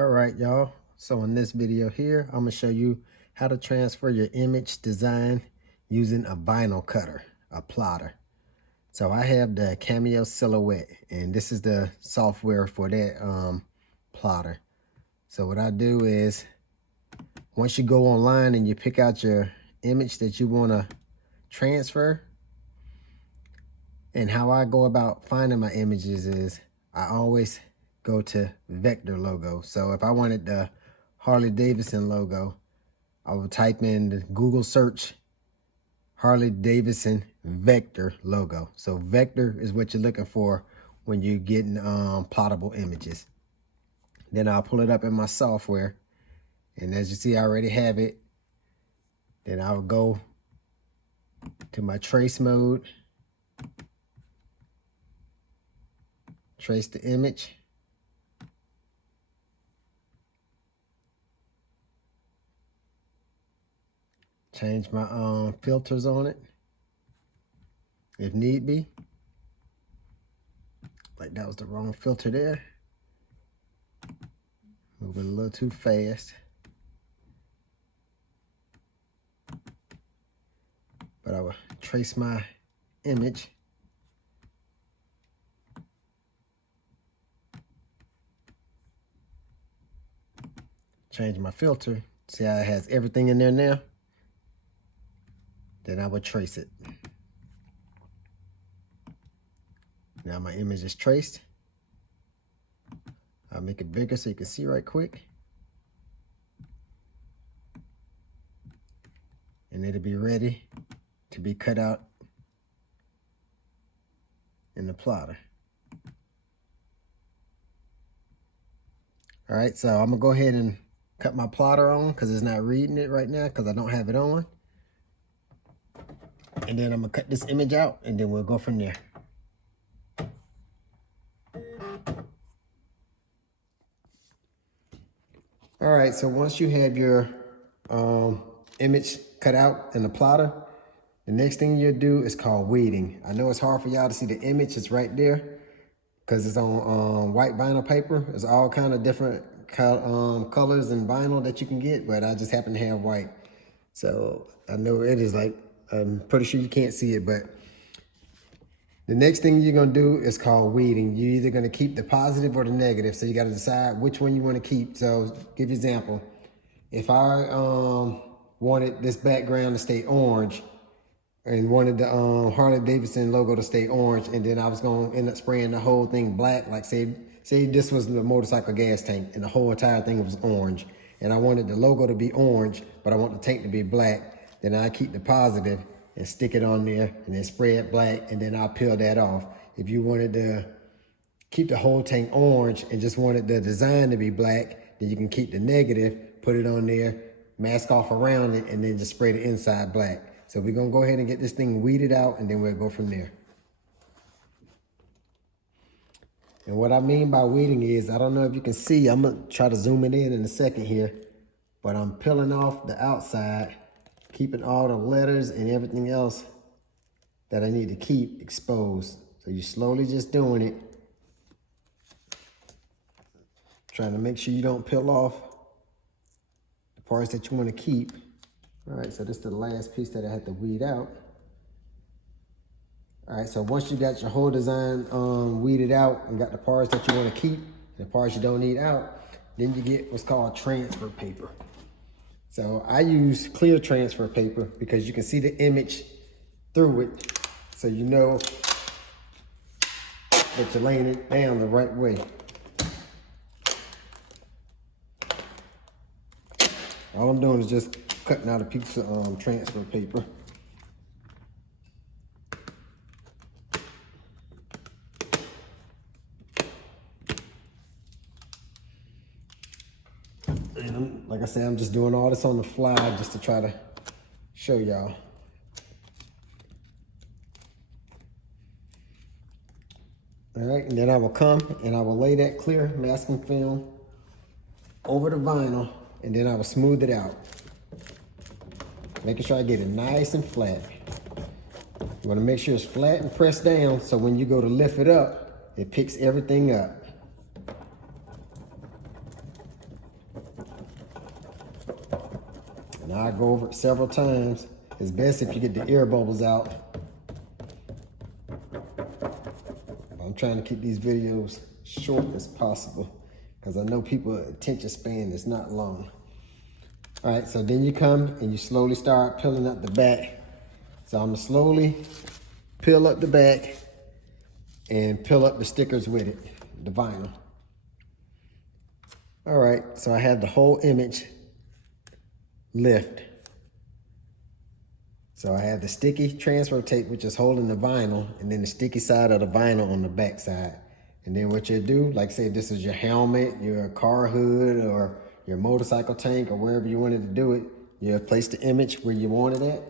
All right, y'all. So in this video here, I'm gonna show you how to transfer your image design using a vinyl cutter, a plotter. So I have the Cameo Silhouette, and this is the software for that plotter. So what I do is, once you go online and you pick out your image that you wanna transfer, and how I go about finding my images is I always go to vector logo. So if I wanted the Harley Davidson logo, I would type in the Google search Harley Davidson vector logo. So vector is what you're looking for when you're getting plottable images. Then I'll pull it up in my software, and as you see, I already have it. Then I'll go to my trace mode, trace the image. Change my filters on it if need be. Like that was the wrong filter there. Moving a little too fast. But I will trace my image. Change my filter. See how it has everything in there now? Then I would trace it. Now my image is traced. I'll make it bigger so you can see right quick. And it'll be ready to be cut out in the plotter. All right, so I'm gonna go ahead and cut my plotter on because it's not reading it right now because I don't have it on. And then I'm gonna cut this image out and then we'll go from there. All right, so once you have your image cut out in the plotter, the next thing you'll do is called weeding. I know it's hard for y'all to see the image, it's right there because it's on white vinyl paper. There's all kind of different colors and vinyl that you can get, but I just happen to have white. So I know it is like, I'm pretty sure you can't see it, but the next thing you're gonna do is called weeding. You're either gonna keep the positive or the negative, so you gotta decide which one you wanna keep. So give you an example. If I wanted this background to stay orange and wanted the Harley Davidson logo to stay orange, and then I was gonna end up spraying the whole thing black, like say this was the motorcycle gas tank and the whole entire thing was orange, and I wanted the logo to be orange, but I want the tank to be black, then I keep the positive and stick it on there and then spray it black, and then I'll peel that off. If you wanted to keep the whole tank orange and just wanted the design to be black, then you can keep the negative, put it on there, mask off around it, and then just spray the inside black. So we're gonna go ahead and get this thing weeded out, and then we'll go from there. And what I mean by weeding is, I don't know if you can see, I'm gonna try to zoom it in a second here, but I'm peeling off the outside, keeping all the letters and everything else that I need to keep exposed. So you're slowly just doing it. Trying to make sure you don't peel off the parts that you want to keep. All right, so this is the last piece that I had to weed out. All right, so once you got your whole design weeded out and got the parts that you want to keep and the parts you don't need out, then you get what's called transfer paper. So I use clear transfer paper because you can see the image through it, so you know that you're laying it down the right way. All I'm doing is just cutting out a piece of transfer paper. And like I said, I'm just doing all this on the fly just to try to show y'all. All right, and then I will come and I will lay that clear masking film over the vinyl, and then I will smooth it out, making sure I get it nice and flat. You want to make sure it's flat and pressed down, so when you go to lift it up, it picks everything up. And I'll go over it several times. It's best if you get the air bubbles out. I'm trying to keep these videos short as possible because I know people's attention span is not long. All right, so then you come and you slowly start peeling up the back. So I'm gonna slowly peel up the back and peel up the stickers with it, the vinyl. All right, so I have the whole image lift. So I have the sticky transfer tape, which is holding the vinyl, and then the sticky side of the vinyl on the back side. And then what you do, like say this is your helmet, your car hood, or your motorcycle tank, or wherever you wanted to do it, you place the image where you want it at.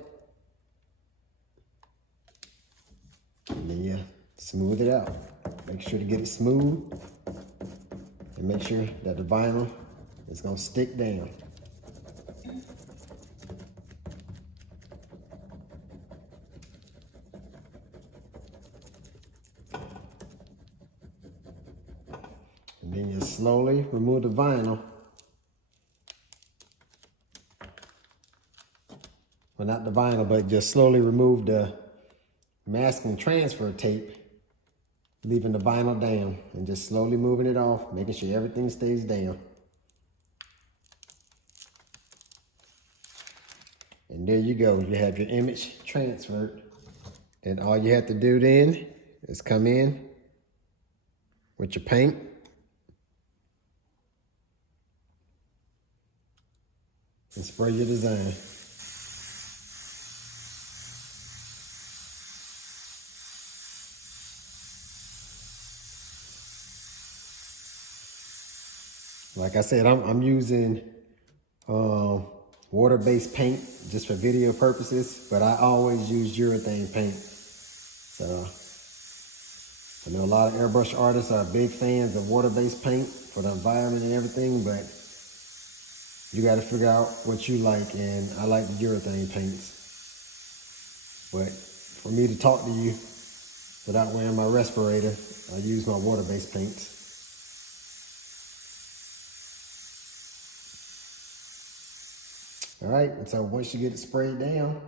And then you smooth it out. Make sure to get it smooth, and make sure that the vinyl is gonna stick down. And then you slowly remove the vinyl. Well, not the vinyl, but just slowly remove the masking transfer tape, leaving the vinyl down, and just slowly moving it off, making sure everything stays down. And there you go, you have your image transferred. And all you have to do then is come in with your paint. And spray your design. Like I said, I'm using water-based paint just for video purposes, but I always use urethane paint. So I know a lot of airbrush artists are big fans of water-based paint for the environment and everything, but you got to figure out what you like, and I like the urethane paints. But for me to talk to you without wearing my respirator, I use my water-based paints. All right, and so once you get it sprayed down,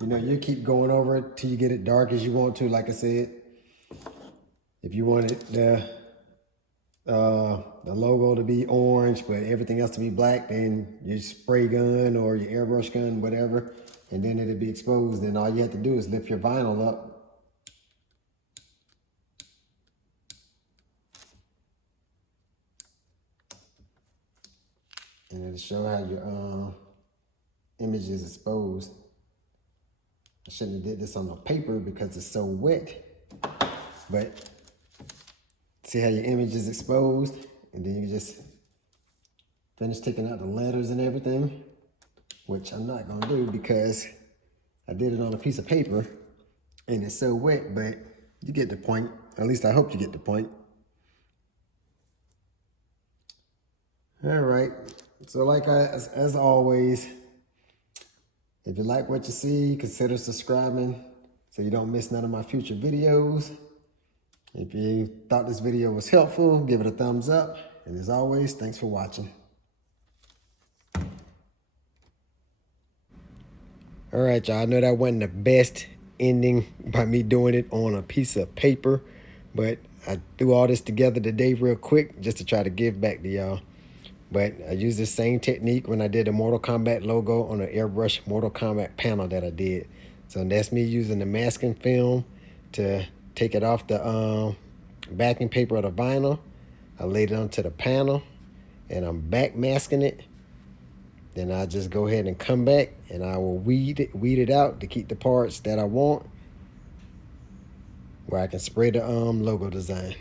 you know, you keep going over it till you get it dark as you want to, like I said. If you want it the logo to be orange, but everything else to be black, then your spray gun or your airbrush gun, whatever, and then it'll be exposed. Then all you have to do is lift your vinyl up. And it'll show how your image is exposed. I shouldn't have did this on the paper because it's so wet, but see how your image is exposed, and then you just finish taking out the letters and everything, which I'm not gonna do because I did it on a piece of paper and it's so wet, but you get the point. At least I hope you get the point. All right, so like as always, if you like what you see, consider subscribing so you don't miss none of my future videos. If you thought this video was helpful, give it a thumbs up. And as always, thanks for watching. All right, y'all, I know that wasn't the best ending by me doing it on a piece of paper, but I threw all this together today real quick just to try to give back to y'all. But I used the same technique when I did the Mortal Kombat logo on the Airbrush Mortal Kombat panel that I did. So that's me using the masking film to take it off the backing paper of the vinyl. I laid it onto the panel and I'm back masking it. Then I just go ahead and come back and I will weed it out to keep the parts that I want where I can spray the logo design.